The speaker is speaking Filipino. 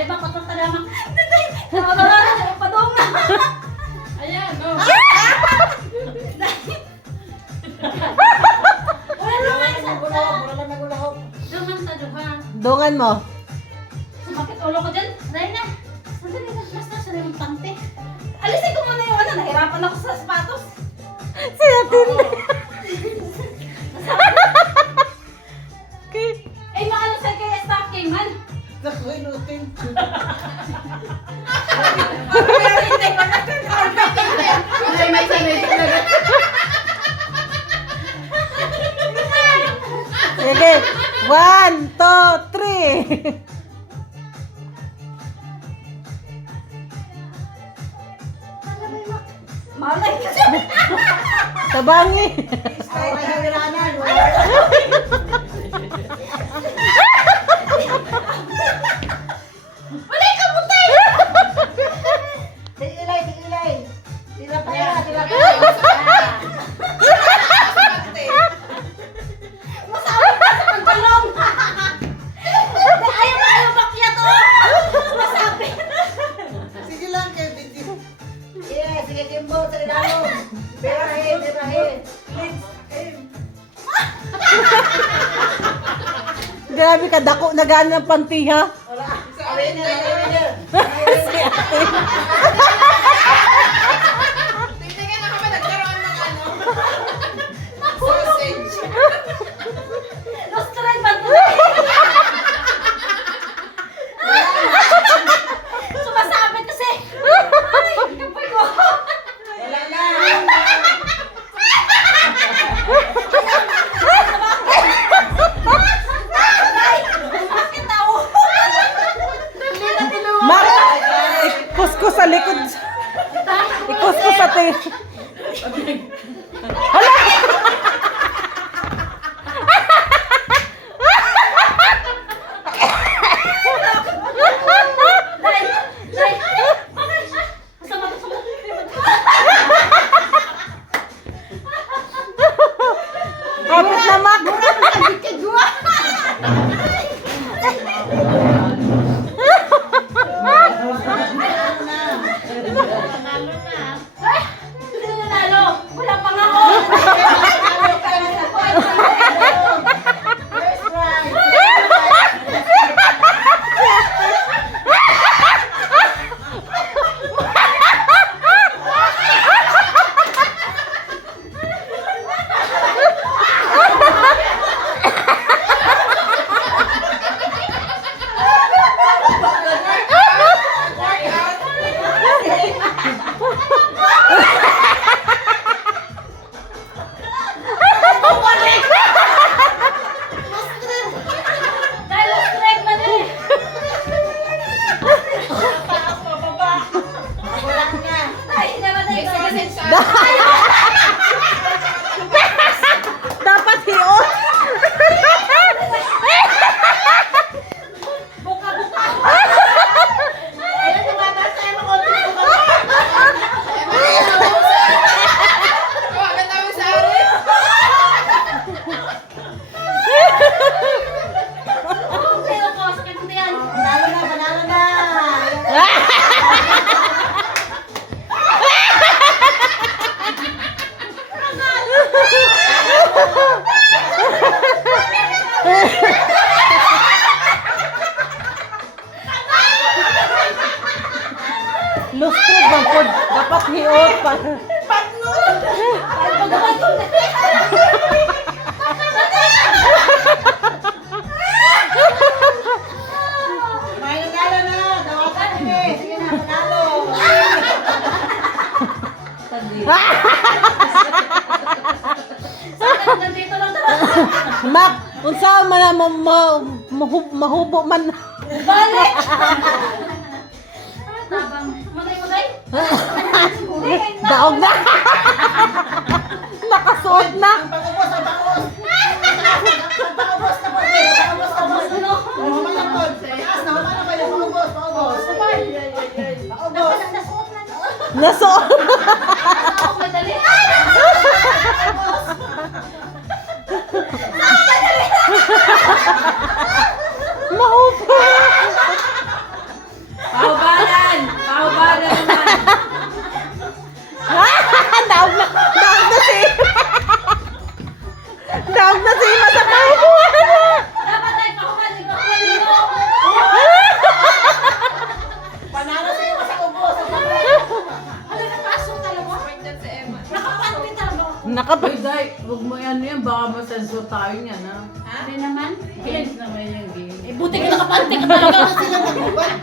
Dali ba ko ta lamang. Nawala padong na. Ayan, no. Wala naman sa Wala lang nagulahok. Duman sa duhan. Dungan mo. Sumakit ulo ko dyan. Dahil na. Sandali na. Basta siya na yung pante. Alisin ko muna yung ano. Nahirapan ako sa sapatos. Siyatin. Okay. Eh, maano sa kaya stocking, man? Naku, inutin. May sanay talaga. Sige. 1, 2, 3. Malay ka siya. Tabangi. Ay, nahihiranan. Malay ka butay. Tigilay, tigilay. Tira pa yan, tira pa yan. Masawit ka sa pagtalong. Ayaw bakyat o. Masabit. Sige lang kayo, Titi. Yeah, sige, Kimbo, sa ilalo. Berahin, berahin. Let's aim. Grabe ka, dako na gana ng pantiha. Wala. Winner, winner. Tingnan na kami nagkaroon ng ano. Sausage. Los tres ba ito? Sumasabit kasi. Ay, kapay ko. Wala na. Bakit ako? Mak, ikuskus sa likod. Ikuskus sa te. Dai, dai. Sama to, sama. Kapit na, Mak. Ay, hindi na nanalo. Wala pa nga ako. First round. Dahil los tres ba din? Wala na. Ay, naman na ito. Dapat hiot. Buka-buka. Ayun, tumataas tayo ng konti. Oh, ang dami sa ari. Okay, ako. Sakit mo yan. Panalo na, panalo na. Lustrog bang pod. Dapat hiot pa. May nanalo na. Dawakan kami. Sige na, panalo. Nandito lang daw. Mak, unsa man na mahubo man. Balik! Tabang. Magay-magay? Daog na. Nakasuot na. Ang pag-ubos, ang pag-ubos. Ang pag-ubos na po. Pag-ubos na po. Ano? Human na po. Taas na, human na po. Pag-ubos, pag-ubos. Pag-ubos. Nasuot na. Nasuot. Nasuot na dali. Mahubo. Naog na si Ima sa paupuan. Dapat tayo pakuhan, ipakuhan mo. Panalo sa'yo sa ubo. Sa ubo. Ano na pasok talaga? Point dyan si Emma. Nakapante talaga ako. Nakapag... Uy, Day, huwag mo yan, baka masensor tayo niyan, ha? Hindi naman. Games naman yung game. Eh, buti ka nakapante ka talaga. Sila nagubad.